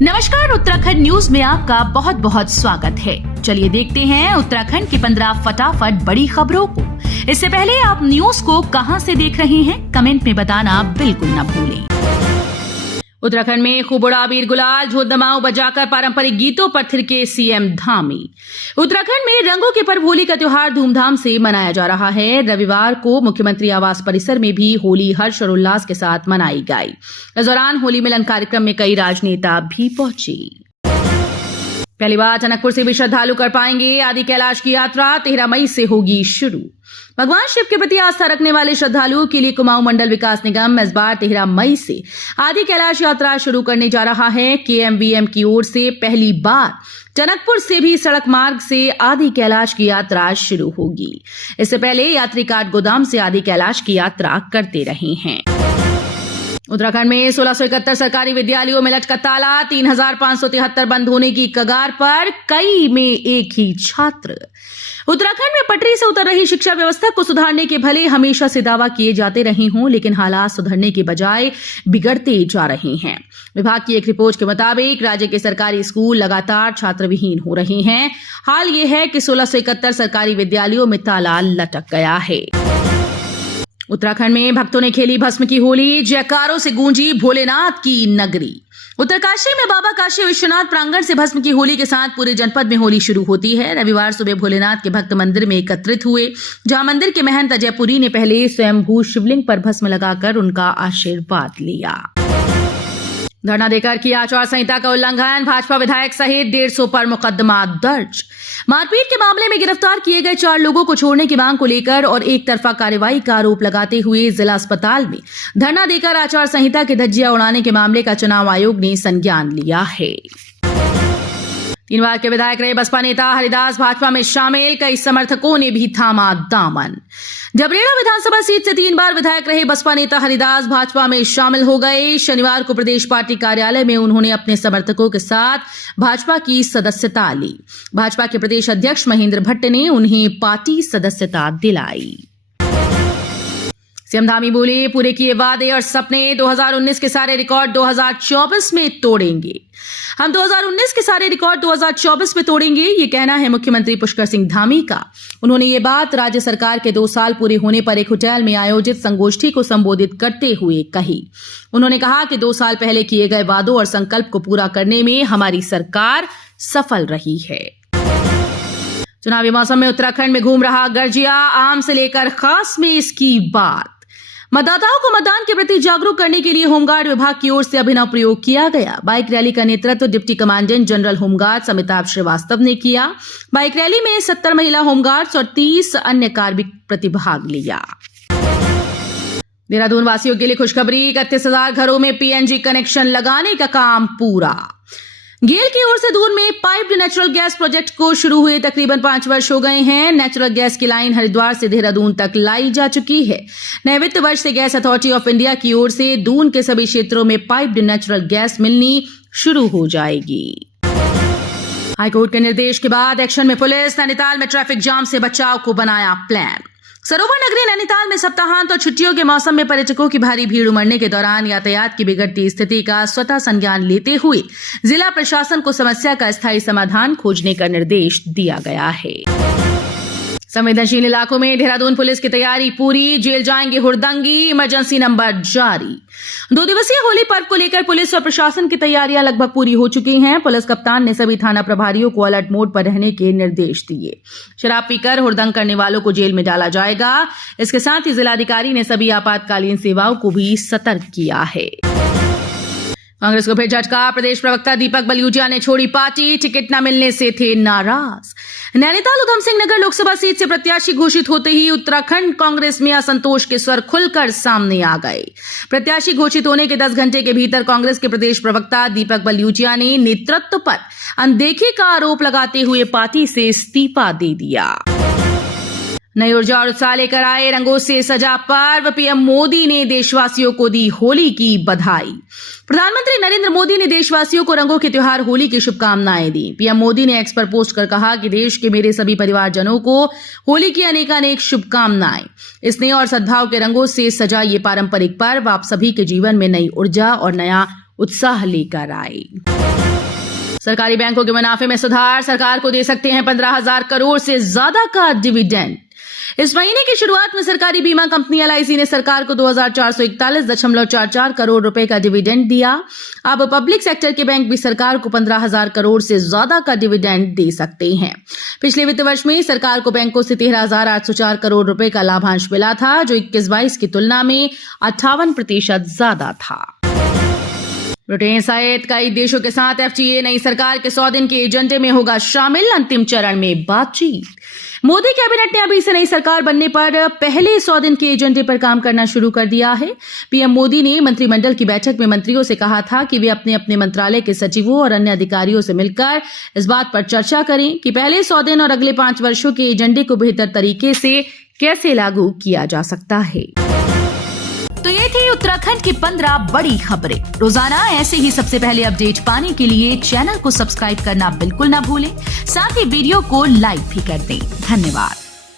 नमस्कार, उत्तराखंड न्यूज में आपका बहुत बहुत स्वागत है। चलिए देखते हैं उत्तराखंड की 15 फटाफट बड़ी खबरों को। इससे पहले आप न्यूज को कहां से देख रहे हैं, कमेंट में बताना बिल्कुल न भूलें। उत्तराखंड में खूब उड़ा अबीर गुलाल, ढोल दमाऊ बजाकर पारंपरिक गीतों पर थिरके सीएम धामी। उत्तराखंड में रंगों के पर्व होली का त्योहार धूमधाम से मनाया जा रहा है। रविवार को मुख्यमंत्री आवास परिसर में भी होली हर्ष और उल्लास के साथ मनाई गई। इस दौरान होली मिलन कार्यक्रम में कई राजनेता भी पहुंचे। पहली बार टनकपुर से भी श्रद्धालु कर पाएंगे आदि कैलाश की यात्रा। 13 मई से होगी शुरू। भगवान शिव के प्रति आस्था रखने वाले श्रद्धालुओं के लिए कुमाऊं मंडल विकास निगम इस बार 13 मई से आदि कैलाश यात्रा शुरू करने जा रहा है। केएमवीएम की ओर से पहली बार टनकपुर से भी सड़क मार्ग से आदि कैलाश की यात्रा शुरू होगी। इससे पहले यात्री काट गोदाम से आदि कैलाश की यात्रा करते रहे हैं। उत्तराखंड में 1671 सरकारी विद्यालयों में लटका ताला, 3573 बंद होने की कगार पर, कई में एक ही छात्र। उत्तराखंड में पटरी से उतर रही शिक्षा व्यवस्था को सुधारने के भले हमेशा से दावा किए जाते रहे हों, लेकिन हालात सुधरने के बजाय बिगड़ते जा रहे हैं। विभाग की एक रिपोर्ट के मुताबिक राज्य के सरकारी स्कूल लगातार छात्र विहीन हो रहे हैं। हाल ये है कि 1671 सरकारी विद्यालयों में ताला लटक गया है। उत्तराखंड में भक्तों ने खेली भस्म की होली, जयकारों से गूंजी भोलेनाथ की नगरी। उत्तरकाशी में बाबा काशी विश्वनाथ प्रांगण से भस्म की होली के साथ पूरे जनपद में होली शुरू होती है। रविवार सुबह भोलेनाथ के भक्त मंदिर में एकत्रित हुए, जहां मंदिर के महंत अजय पुरी ने पहले स्वयंभू शिवलिंग पर भस्म लगाकर उनका आशीर्वाद लिया। धरना देकर किया आचार संहिता का उल्लंघन, भाजपा विधायक सहित 150 पर मुकदमा दर्ज। मारपीट के मामले में गिरफ्तार किए गए 4 लोगों को छोड़ने की मांग को लेकर और एक तरफा कार्रवाई का आरोप लगाते हुए जिला अस्पताल में धरना देकर आचार संहिता की धज्जियां उड़ाने के मामले का चुनाव आयोग ने संज्ञान लिया है। 3 बार के विधायक रहे बसपा नेता हरिदास भाजपा में शामिल, कई समर्थकों ने भी थामा दामन। डबरेड़ा विधानसभा सीट से 3 बार विधायक रहे बसपा नेता हरिदास भाजपा में शामिल हो गए। शनिवार को प्रदेश पार्टी कार्यालय में उन्होंने अपने समर्थकों के साथ भाजपा की सदस्यता ली। भाजपा के प्रदेश अध्यक्ष महेंद्र भट्ट ने उन्हें पार्टी सदस्यता दिलाई। सीएम धामी बोले, पूरे किए वादे और सपने 2019 के सारे रिकॉर्ड 2024 में तोड़ेंगे। हम 2019 के सारे रिकॉर्ड 2024 में तोड़ेंगे, ये कहना है मुख्यमंत्री पुष्कर सिंह धामी का। उन्होंने ये बात राज्य सरकार के 2 साल पूरे होने पर एक होटल में आयोजित संगोष्ठी को संबोधित करते हुए कही। उन्होंने कहा कि 2 साल पहले किए गए वादों और संकल्प को पूरा करने में हमारी सरकार सफल रही है। चुनावी मौसम में उत्तराखंड में घूम रहा गर्जिया, आम से लेकर खास में इसकी बात। मतदाताओं को मतदान के प्रति जागरूक करने के लिए होमगार्ड विभाग की ओर से अभिनव प्रयोग किया गया। बाइक रैली का नेतृत्व deputy commandant general home guards Amitabh Srivastava ने किया। बाइक रैली में 70 महिला होमगार्ड्स और 30 अन्य कार्मिक प्रतिभाग लिया। देहरादून वासियों के लिए खुशखबरी, 31,000 घरों में पीएनजी कनेक्शन लगाने का काम पूरा। गेल की ओर से दून में पाइप्ड नेचुरल गैस प्रोजेक्ट को शुरू हुए तकरीबन 5 वर्ष हो गए हैं। नेचुरल गैस की लाइन हरिद्वार से देहरादून तक लाई जा चुकी है। नए वित्त वर्ष से गैस अथॉरिटी ऑफ इंडिया की ओर से दून के सभी क्षेत्रों में पाइप्ड नेचुरल गैस मिलनी शुरू हो जाएगी। हाईकोर्ट के निर्देश के बाद एक्शन में पुलिस, नैनीताल में ट्रैफिक जाम से बचाव को बनाया प्लान। सरोवर नगरी नैनीताल में सप्ताहांत और छुट्टियों के मौसम में पर्यटकों की भारी भीड़ उमड़ने के दौरान यातायात की बिगड़ती स्थिति का स्वतः संज्ञान लेते हुए जिला प्रशासन को समस्या का स्थायी समाधान खोजने का निर्देश दिया गया है। संवेदनशील इलाकों में देहरादून पुलिस की तैयारी पूरी, जेल जाएंगे हुड़दंगी, इमरजेंसी नंबर जारी। 2 दिवसीय होली पर्व को लेकर पुलिस और प्रशासन की तैयारियां लगभग पूरी हो चुकी हैं। पुलिस कप्तान ने सभी थाना प्रभारियों को अलर्ट मोड पर रहने के निर्देश दिए। शराब पीकर हुड़दंग करने वालों को जेल में डाला जाएगा। इसके साथ ही जिलाधिकारी ने सभी आपातकालीन सेवाओं को भी सतर्क किया है। कांग्रेस को फिर झटका, प्रदेश प्रवक्ता दीपक बलियूजिया ने छोड़ी पार्टी, टिकट न मिलने से थे नाराज। नैनीताल उधम सिंह नगर लोकसभा सीट से प्रत्याशी घोषित होते ही उत्तराखंड कांग्रेस में असंतोष के स्वर खुलकर सामने आ गए। प्रत्याशी घोषित होने के 10 घंटे के भीतर कांग्रेस के प्रदेश प्रवक्ता दीपक बलियूजिया ने नेतृत्व पर अनदेखी का आरोप लगाते हुए पार्टी से इस्तीफा दे दिया। नई ऊर्जा और उत्साह लेकर आए रंगों से सजा पर्व, पीएम मोदी ने देशवासियों को दी होली की बधाई। प्रधानमंत्री नरेंद्र मोदी ने देशवासियों को रंगों के त्योहार होली की शुभकामनाएं दी। पीएम मोदी ने एक्स पर पोस्ट कर कहा कि देश के मेरे सभी परिवारजनों को होली की अनेकानेक शुभकामनाएं। स्नेह और सद्भाव के रंगों से सजा ये पारंपरिक पर्व आप सभी के जीवन में नई ऊर्जा और नया उत्साह लेकर आए। सरकारी बैंकों के मुनाफे में सुधार, सरकार को दे सकते हैं 15,000 करोड़ से ज्यादा का डिविडेंड। इस महीने की शुरुआत में सरकारी बीमा कंपनी LIC ने सरकार को 2,441.44 करोड़ रुपए का डिविडेंड दिया। अब पब्लिक सेक्टर के बैंक भी सरकार को 15,000 करोड़ से ज्यादा का डिविडेंड दे सकते हैं। पिछले वित्त वर्ष में सरकार को बैंकों से 13,804 करोड़ रुपए का लाभांश मिला था, जो 21-22 की तुलना में 58% ज्यादा था। ब्रिटेन सहित कई देशों के साथ FTA नई सरकार के 100 दिन के एजेंडे में होगा शामिल। अंतिम चरण में बातचीत। मोदी कैबिनेट ने अभी से नई सरकार बनने पर पहले 100 दिन के एजेंडे पर काम करना शुरू कर दिया है। PM मोदी ने मंत्रिमंडल की बैठक में मंत्रियों से कहा था कि वे अपने अपने मंत्रालय के सचिवों और अन्य अधिकारियों से मिलकर इस बात पर चर्चा करें कि पहले 100 दिन और अगले 5 वर्षों के एजेंडे को बेहतर तरीके से कैसे लागू किया जा सकता है। तो ये थी उत्तराखंड की 15 बड़ी खबरें। रोजाना ऐसे ही सबसे पहले अपडेट पाने के लिए चैनल को सब्सक्राइब करना बिल्कुल ना भूलें। साथ ही वीडियो को लाइक भी कर दें। धन्यवाद।